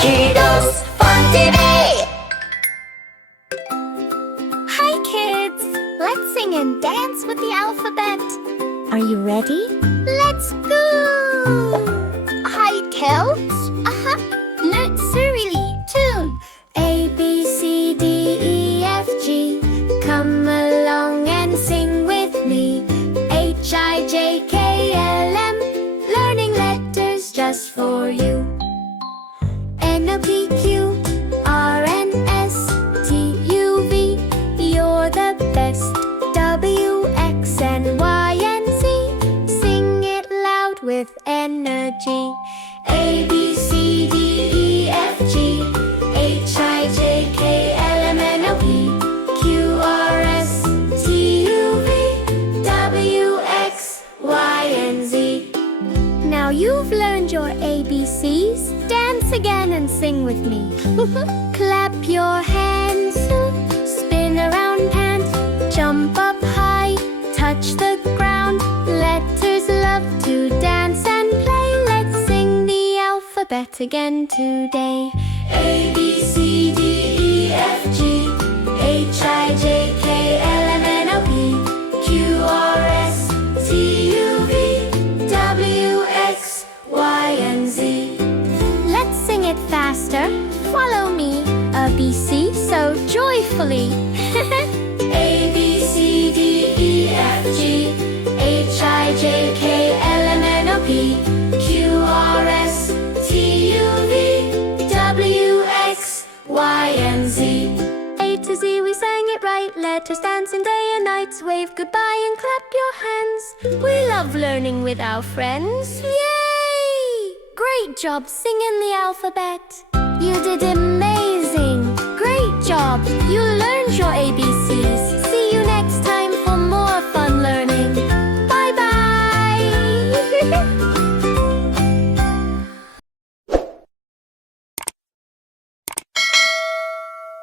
Kiddos Fun TV. Hi kids! Let's sing and dance with the alphabet. Are you ready? Let's go! High tails? Nursery tune. A, B, C, D, E, F, G. Come along and sing with me. H, I, J, K, L, M. Learning letters just for you. N, O, P, Q, R, N, S, T, U, V. You're the best. W, X, and Y, and Z. Sing it loud with energy. A, B, C, D, E, F, G. H, I, J, K, L, M, N, O, P. Q, R, S, T, U, V. W, X, Y, and Z. Now you've learned your ABCs. Dance again and sing with me. Clap your hands, spin around and jump up high. Touch the ground. Letters love to dance and play. Let's sing the alphabet again today. A, B, C, D, E, F, G. H, I, J, K, L, M, N, O, P. Q, R, S, T, U, V. W, X, Y, and Z. Let's sing it faster. Follow me. A, B, C, so joyfully. A, B, C, D, E, F, G. H, I, J, K, L, M, N, O, P. Q, R, S, T, U, V. W, X, Y, and Z. A to Z, we sang it right. Letters dancing day and night. Wave goodbye and clap your hands. We love learning with our friends. Yay! Great job singing the alphabet. You did amazing. Great job. You learned your ABCs.